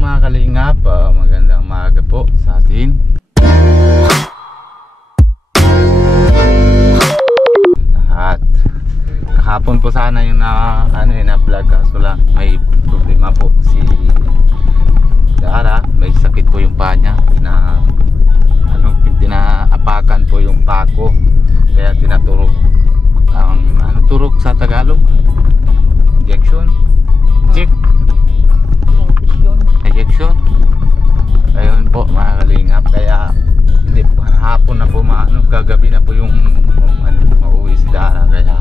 mga kalingap, magandang umaga po sa atin lahat. Kahapon po sana yung na vlog, kaso lang may problema po si Dara, may sakit po yung paa niya na tinaapakan po yung pako, kaya tinaturok ang turok sa Tagalog, injection, injection. Ayun po mga kalingap, kaya hindi po hapon na po kagabi na po yung mauwi si Dara, kaya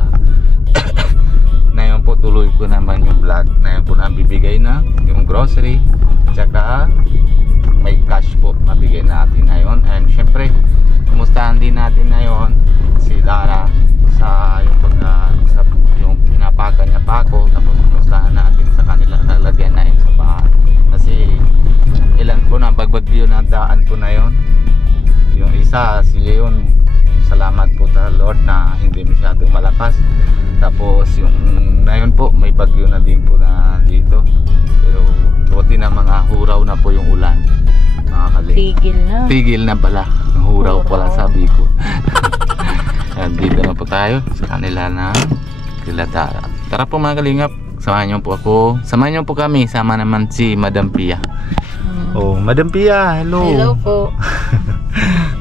ngayon po tuloy po naman yung vlog. Ngayon po na bibigay na yung grocery, tsaka may cash po mabigay natin ngayon. And syempre kumustahan din natin ngayon si Dara sa yung pinapakan niya pa ako, tapos kumustahan natin sa kanila lalagyan na yun sa bahay, kasi ilan po na bagbagyo na daan po na yon. Yung isa si Leon, salamat po sa Lord na hindi masyadong malakas. Tapos yung ngayon po may bagyo na din po na dito, pero buti na mga huraw na po yung ulan. Tigil na pala, huraw pala sabi ko. Dito na po tayo sa kanila na kila Dara. Tara po mga kalingap, samahan niyo po ako, samahan niyo po kami, sama naman si Madam Pia. Oh, Madam Pia, hello. Hello po.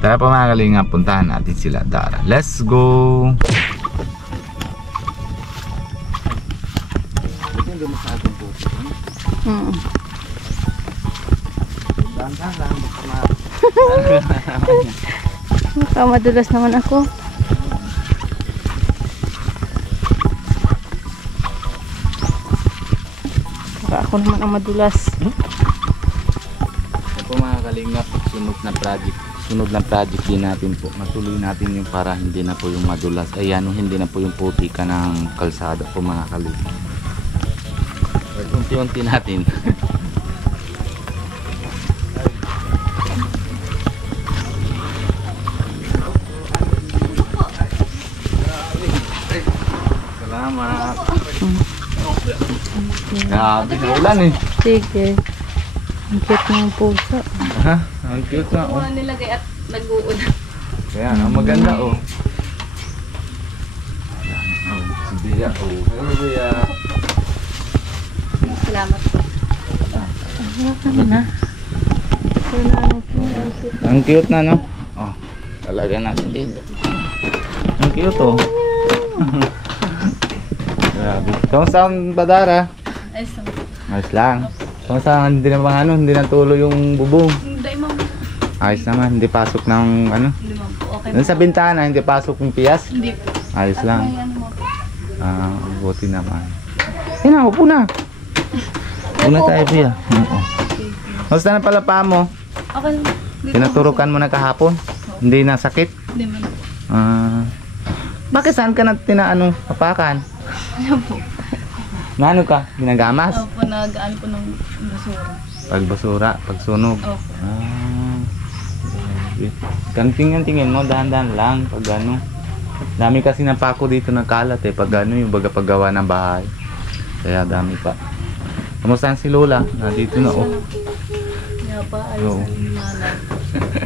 Tara po mga kalingap, puntahan natin sila Dara. Let's go. Baka madulas naman ako. Baka ako naman ang madulas. Ito po mga kalingap, sunod na project din natin po. Matuloy natin yung para hindi na po yung madulas. Ayan, hindi na po yung puti ka ng kalsada po mga kalingap. Unti-unti natin. Salamat. Grabe na ulan eh. Sige. Ang cute ng puso. Ha? Ang cute na oh. Nilagay at nag-uod. Kaya na maganda oh. Si Bia oh. Hello Bia. Salamat po. Ang cute na no? Oh, talaga natin dito. Ang cute oh. Grabe. Kamusta ang Dara? Ayos lang. Kamusta hindi na hindi na tulo yung bubong? Hindi ma'am. Ayos naman, hindi pasok ng Hindi ma'am po. Okay. Sa bintana, hindi pasok yung piyas? Hindi po. Ayos lang. Buti naman. Ayun na, upo na. Una tayo Pia. Oo. Kamusta na pala paa mo? Okay lang. Tinaturukan mo na kahapon? Hindi na sakit? Hindi man. Bakit saan ka na papakan? Ano po? Naano ka? Ginagamas? Opo, nagaan po ng basura. Pag basura, pag sunog. Opo. Tingin mo, dahan-dahan lang pag dami kasi ng pako dito nagkalat pag yung paggawa ng bahay. Kaya dami pa. Kamusta si Lola? Nandito na oh. Kaya pa, ayos na nanay.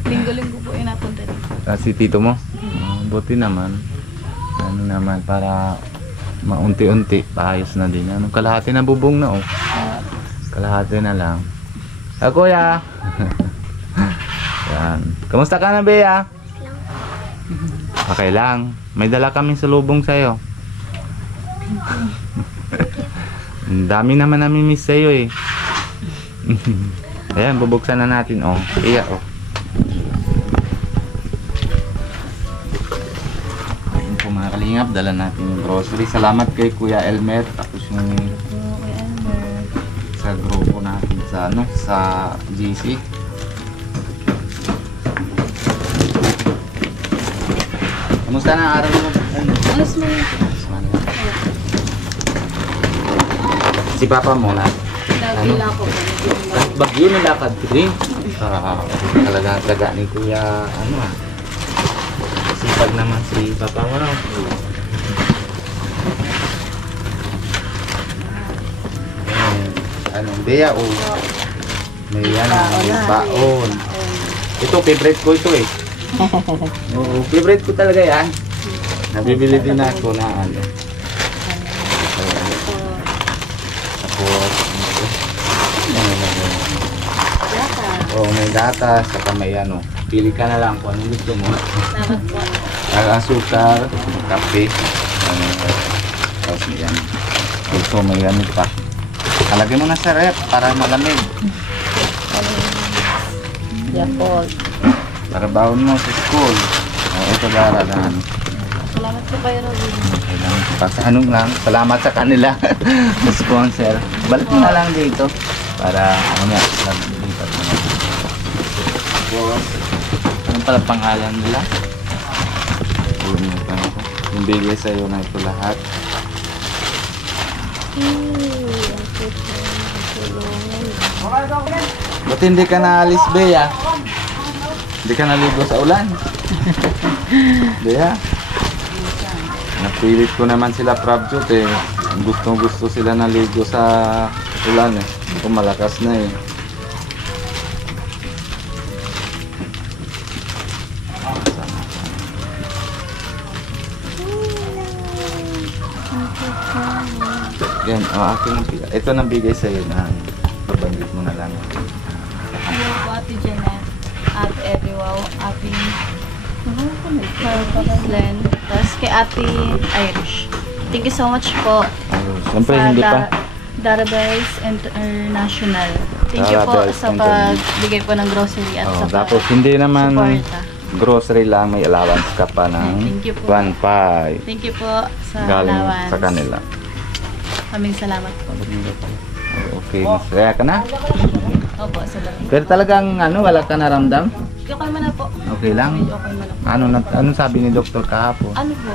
Linggo-linggo po ay napunta rin. Si tito mo? Buti naman. Naman para maunti-unti paayos na din. Kalahati na bubong na oh. Kalahati na lang. Kuya. Yan. Kamusta ka na Bea? Okay lang. May dala kami sa lubong sa'yo. Ang dami naman namin miss sa'yo eh. Ayan, bubuksan na natin oh. Iya oh. Ayun po mga kalingap, dala natin yung grocery. Salamat kay Kuya Elmer. Tapos yung sa grupo natin sa GC. Kamusta na ang araw mo? Alas mo. Si Papa mo na? Nagila ko. Bagyo na lakad ko din. Talagang taga ni Kuya sipag naman si Papa mo. Bea o May baon. Ito, favorite ko ito eh. Oo, favorite ko talaga yan. Nabibili din ako na ano. Tapos, oh, may gatas, saka may ano. Pili ka na lang kung ano gusto mo. Salamat po. Asukar, kape, ano, tapos yan. Also, may ano pa. Alagay mo na sa rep para malamig. Yapol. Para baon mo sa school. Ito dara na ano. Salamat po kayo, Robin. Kailangan pa sa anong lang. Salamat sa kanila. Sa sponsor. Balik mo na lang dito. Para ano nga. Lipat mo na. Tapos, anong pala pangalan nila? Yung bigay sa'yo na ito lahat. Ba't hindi ka naalis, Bea? Hindi ka naligo sa ulan? Bea? Napilit ko naman sila Prabjot eh. Gusto sila naligo sa ulan eh. Kung malakas na eh. Yan, akin ang pila. Ito nang bigay sa'yo na pabanggit mo na lang. Hello po, Ate Janet, Ate Eriwaw, Ate Len, tapos kay Ate Irish. Thank you so much po Siyempre sa hindi pa. Darabels International. Thank you po Darabels sa pagbigay po ng grocery at sa Tapos hindi naman suporta. grocery lang, may allowance ka pa ng Thank you po. 1.5 Thank you po sa galing allowance. sa kanila. Kaming salamat po. Okay, masaya ka na? Opo, salamat. Pero talagang ano, wala ka naramdam? Okay man na po. Okay lang? Medyo okay man na po. Ano sabi ni doktor kahapon? Ano po?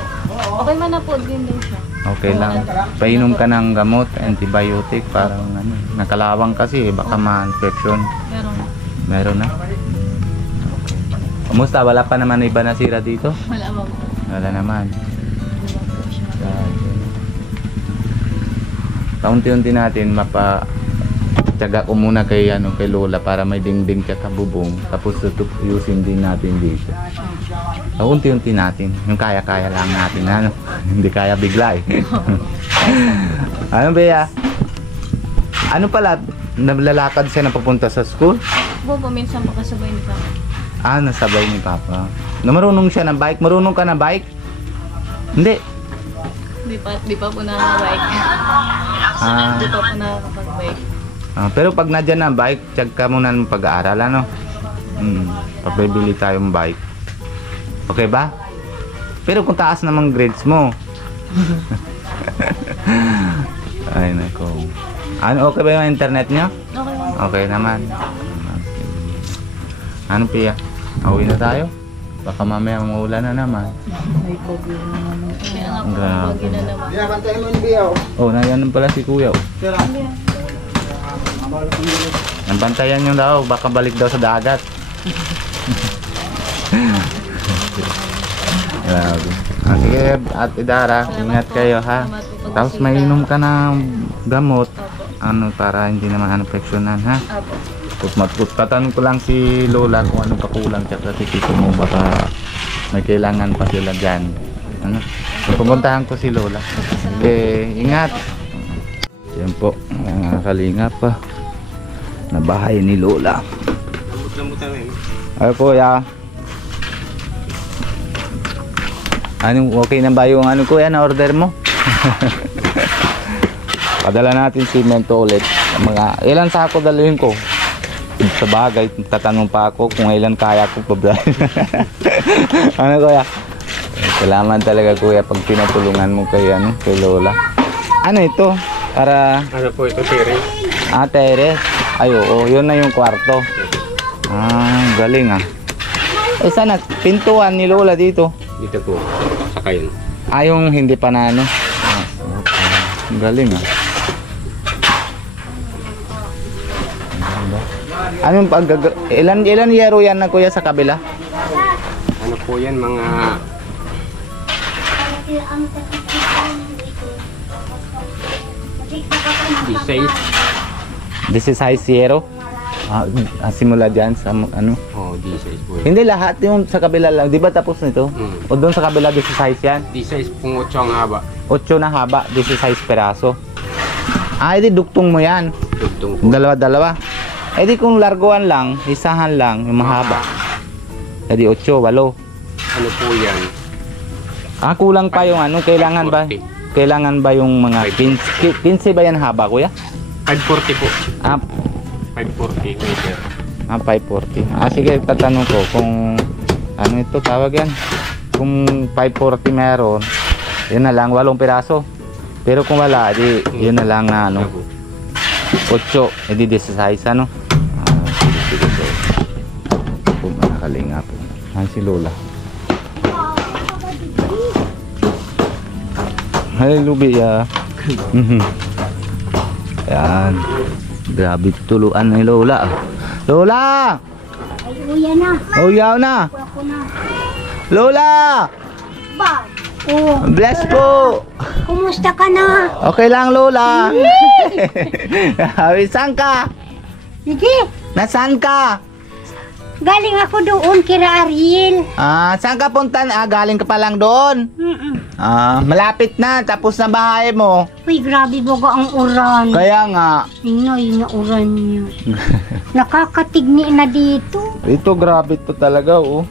Okay man na po, din din siya. Okay lang. Painom ka ng gamot, antibiotic, parang ano, nakalawang kasi, baka ma-infection. Meron. Meron na? Kumusta? Wala pa naman iba nasira dito? Wala ba po? Wala naman. Wala po siya. Paunti-unti natin tiyaga ko muna kay Lola para may dingding tsaka bubong, tapos tutupusin din natin dito. Unti-unti natin, yung kaya-kaya lang natin, ano? Hindi kaya bigla eh. Ano Bea? Ano pala, nalalakad siya na papunta sa school? Po, minsan makasabay ni Papa. Nasabay ni Papa. Marunong siya ng bike? Marunong ka na bike? Hindi. Di pa po nakaka-bike. Di pa po nakakapag-bike. Pero pag nadyan na bike, check ka muna ng pag-aaral, ano? Pabibili tayong bike. Okay ba? Pero kung taas namang grades mo. Ay, nako. Okay ba yung internet niya? Okay. Okay naman. Ano, Pia? Uwi na tayo? Baka mamaya maulan na naman. May pogi na naman. Kaya nga po, Grabe. pogi na naman. Binabantayan mo yung biyaw. Nayan pala si Kuya. Ang bantayan nyo daw, baka balik daw sa dagat. Grabe. Sige, at Idara, ingat kayo ha. Tapos mainom ka ng gamot. Para hindi naman infeksyonan ha. Apo. Tatanong ko lang si Lola kung anong kakulang tsaka si Tito mo, baka may kailangan pa sila dyan. Pupuntahan ko si Lola. Okay, ingat. Yan po, kalingap pa. Na bahay ni Lola. Ay Kuya. Okay na ba yung Kuya na order mo? Padala natin simento ulit. Ilan sako dalhin ko? Sa bagay, tatanong pa ako kung ilan kaya ko pa. Kuya? Salamat talaga Kuya pag pinatulungan mo kay Lola. Ano ito? Para Ano po ito, Terry? Teres. Ay, oo, yun na yung kwarto. Galing sana pintuan ni Lola dito. Dito po, saka yun. Yung hindi pa na okay. Galing Anong ilan yero yan na Kuya sa kabila? Ano po yan, mga... This is high zero. Simula dyan sa ano? Oh, D6 po. Hindi lahat yung sa kabila lang. Di ba tapos nito? O doon sa kabila 16 yan? D6 pong 8 ang haba. 8 na haba, 16 peraso. Edi dugtong mo yan. Dugtong po. Dalawa-dalawa. Edi kung larguan lang, isahan lang yung mahaba. Edi 8, 8. Ano po yan? Kulang pa yung ano, kailangan ba? 540. Kailangan ba yung mga 15 ba yan haba, kuya? 540 po. 540 540. meter. 540. Sige, tatanong ko kung ano ito tawag yan. Kung 540 meron, yun na lang, 8 piraso. Pero kung wala, di yun na lang na ano, 8, edi 16 ano. Sige, sige. Kung makakalinga po. Si Lola. Hi, Lubi ya. Yan. Grabe tuluan ni Lola. Lola! Ay, uya na. Uyaw na. Ako na. Lola! Ba? Oh, Bless po. kumusta ka na? Okay lang, Lola. Saan ka? Sige, Nasaan ka? galing ako doon kira Ariel. Saan ka punta? Galing ka pa lang doon. Malapit na. Tapos na bahay mo. Uy, grabe baga ang uran. Kaya nga. Tingnan yun yung uran niya. Nakakatigni na dito. Ito, grabe to talaga, oh.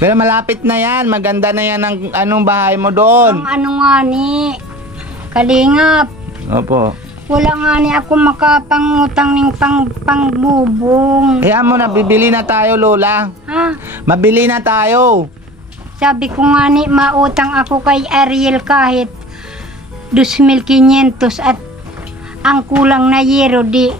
Pero malapit na yan. Maganda na yan ang anong bahay mo doon. Ang ano nga ni, Kalingap. Opo. Wala nga ni ako makapangutang ng pangbubong. Kaya mo na, bibili na tayo, Lola. Ha? Mabili na tayo. Sabi ko nga ni, mautang ako kay Ariel kahit 2,500 at ang kulang na yero di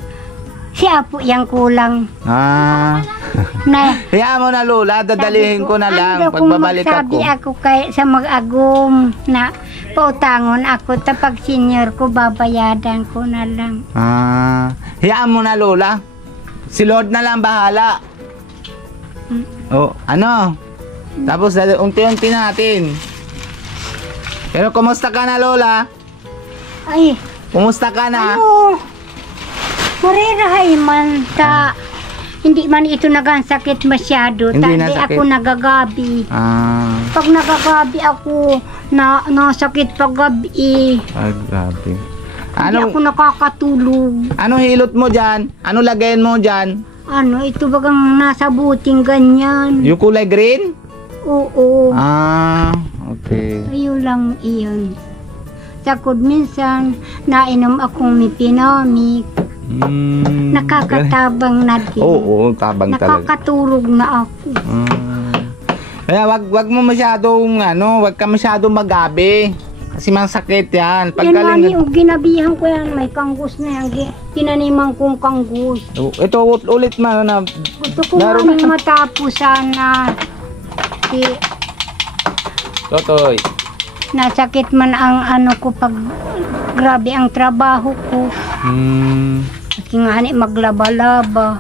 siya po yung kulang. Na, Kaya mo na, Lola, dadalihin ko na lang ano daw kung pagbabalik magsabi ako. ako kay, sa mag-agum na pautangon ako tapag senior ko babayadan ko na lang. Hayaan mo na, Lola. Si Lord na lang bahala. Oh, ano? Tapos unti-unti natin. Pero kumusta ka na, Lola? Ay, Kumusta ka na? ano? Marirahay man ta. Hindi man ito nagansakit masyado. Hindi Tandi nasakit. ako nagagabi. Pag nagagabi ako, nasakit pag gabi. Grabe. Hindi ako nakakatulog. Ano hilot mo dyan? Ano lagayin mo dyan? Ano, ito bagang nasa buting ganyan. Yung kulay green? Oo. Okay. Ayun lang iyon. Sakod minsan, nainom akong mipinamik. Nakakatabang na din. Oo, tabang talaga. Nakakatulog na ako. Kaya wag mo masyadong wag ka masyadong magabi. Kasi masakit yan. Yan nga ni, ginabihan ko yan. May kanggus na yan. Tinaniman kong kanggus. Ito ulit man na. Gusto ko nga ni matapos sana. Totoy. Nasakit man ang ano ko pag grabe ang trabaho ko. Kasi nga ni maglaba-laba.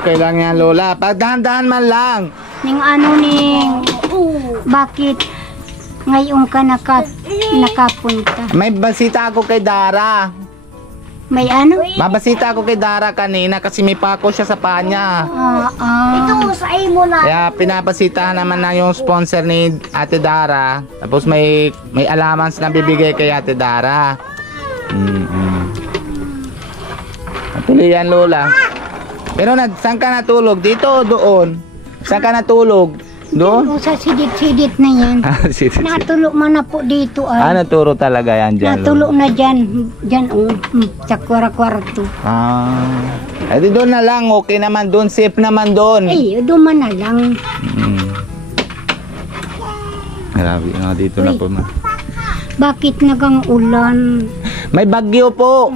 Okay lang yan, Lola. Pagdahan-dahan man lang. Ning ano ning, bakit ngayon ka nakapunta? May basita ako kay Dara. May ano? Mabasita ako kay Dara kanina kasi may pako siya sa paa niya. Ito, sa mo na. Kaya pinapasitahan naman na yung sponsor ni Ate Dara. Tapos may allowance na bibigay kay Ate Dara. Tuloy yan, Lola. Pero saan ka natulog? Dito o doon? Saan ka natulog? Doon? Sa sidit-sidit na yan. Natulog man na po dito ay. Naturo talaga yan dyan, Natulog na dyan. Dyan sa kwarto. Di doon na lang. Okay naman doon. Safe naman doon. Ay, duman na lang. Grabe nga dito na po, ma. Bakit nagang ulan? May bagyo po.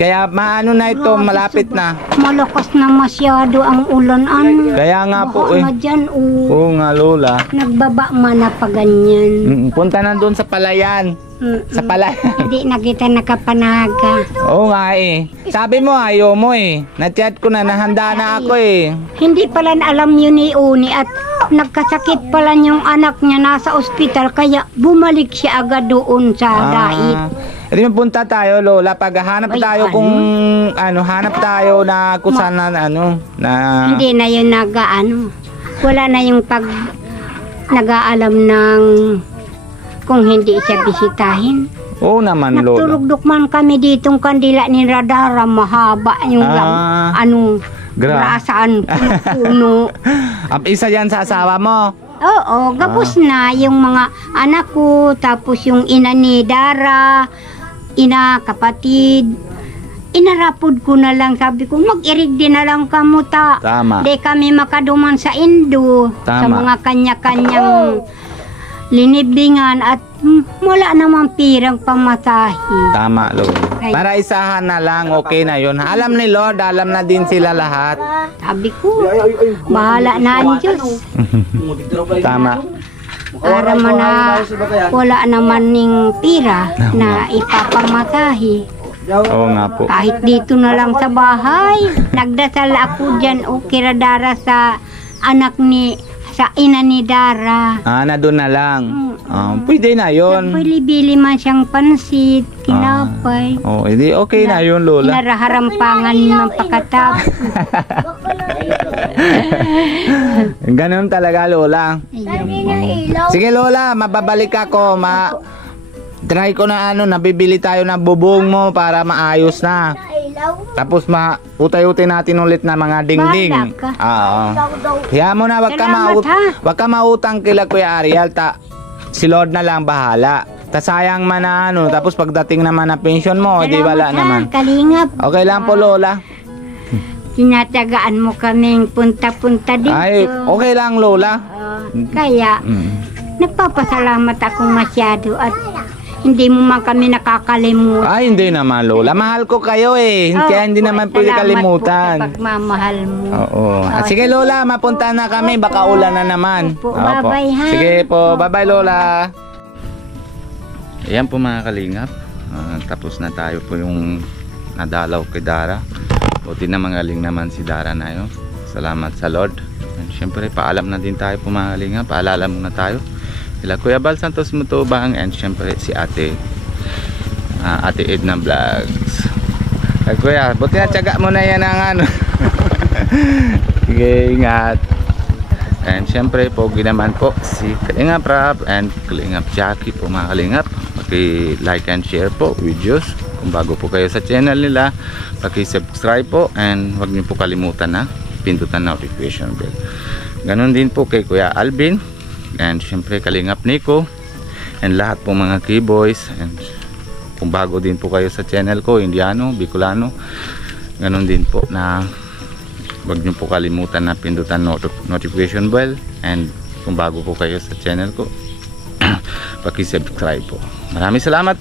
Kaya maano na ito, malapit na. Malakas na masyado ang ulan. Kaya nga po na dyan, Oo nga, Lola. Nagbaba man na pa ganyan. Punta na doon sa palayan. Sa palayan. Hindi na kita nakapanaga. Oo nga Sabi mo ayaw mo Na-chat ko na, nahanda na ako Hindi pala alam yun ni Uni at nagkasakit pala yung anak niya nasa ospital kaya bumalik siya agad doon sa dait. Edi punta tayo, Lola. Paghahanap Ay, tayo ano? kung hanap tayo na kung saan na na Hindi na yun wala na yung pag nag-aalam ng kung hindi siya bisitahin. Oo naman, Lola. Nagturugdok man kami ditong kandila ni Radara, mahaba yung brasaan, puno. Isa yan sa asawa mo. Oo, gabos na yung mga anak ko, tapos yung ina ni Dara, kapatid. Inarapod ko na lang, sabi ko, mag-irig din na lang kamuta. Tama. Di kami makaduman sa Indo, sa Tama. mga kanya-kanyang linibingan at wala namang pirang pamatahi. Tama, Lola. Ay. Para isahan na lang, okay na yun. Alam ni Lord, alam na din sila lahat. Sabi ko, bahala na ang Diyos. Tama. Para wala naman ning pira na ipapamatahi. Oo nga po. Kahit dito na lang sa bahay, nagdasal ako dyan o kiradara sa ina ni Dara. Na doon na lang. Pwede na yun. Nagpili-bili man siyang pansit, kinapay. Hindi okay na yun, Lola. Inaraharampangan ng pakatap. Ganun talaga, Lola. Ayun. Sige, Lola, mababalik ako. Try ko na nabibili tayo ng bubong mo para maayos na. Tapos utay-utay natin ulit na mga dingding. Bahala ka. Oo. Hiya mo na, wag ka mautang kila Kuya Ariel. Si Lord na lang bahala. Sayang man na tapos pagdating naman na pension mo, di wala naman. Kalingap. Okay lang po, Lola. Tinatagaan mo kaming punta-punta dito. Ay, okay lang, Lola. Kaya, nagpapasalamat akong masyado at hindi mo man kami nakakalimutan. Ay, hindi naman, Lola. Mahal ko kayo kaya hindi naman pwede kalimutan. Salamat po sa pagmamahal mo. Oo. Sige, Lola, mapunta na kami. Baka ulan na naman. Opo, bye-bye, ha? Sige po, bye-bye, Lola. Ayan po mga kalingap. Tapos na tayo po yung nadalaw kay Dara. Buti na magaling naman si Dara na yun. Salamat sa Lord. And syempre, paalam na din tayo po mga kalingap. Paalala muna tayo. Sila Kuya Bal Santos Mutubang and syempre si Ate Edna Vlogs. Kuya, buti na tiyaga mo na yan ang Sige, ingat. And syempre pogi naman po si Kalingap Rap and Kalingap Jackie po mga kalingap. Paki-like and share po videos. Kung bago po kayo sa channel nila, paki-subscribe po and huwag niyo po kalimutan na pindutan notification bell. Ganon din po kay Kuya Alvin and syempre Kalingap Nico and lahat po mga keyboys. And kung bago din po kayo sa channel ko, Indiano, Bicolano, ganon din po na huwag niyo po kalimutan na pindutan notification bell. And kung bago po kayo sa channel ko, paki-subscribe po. Maraming salamat.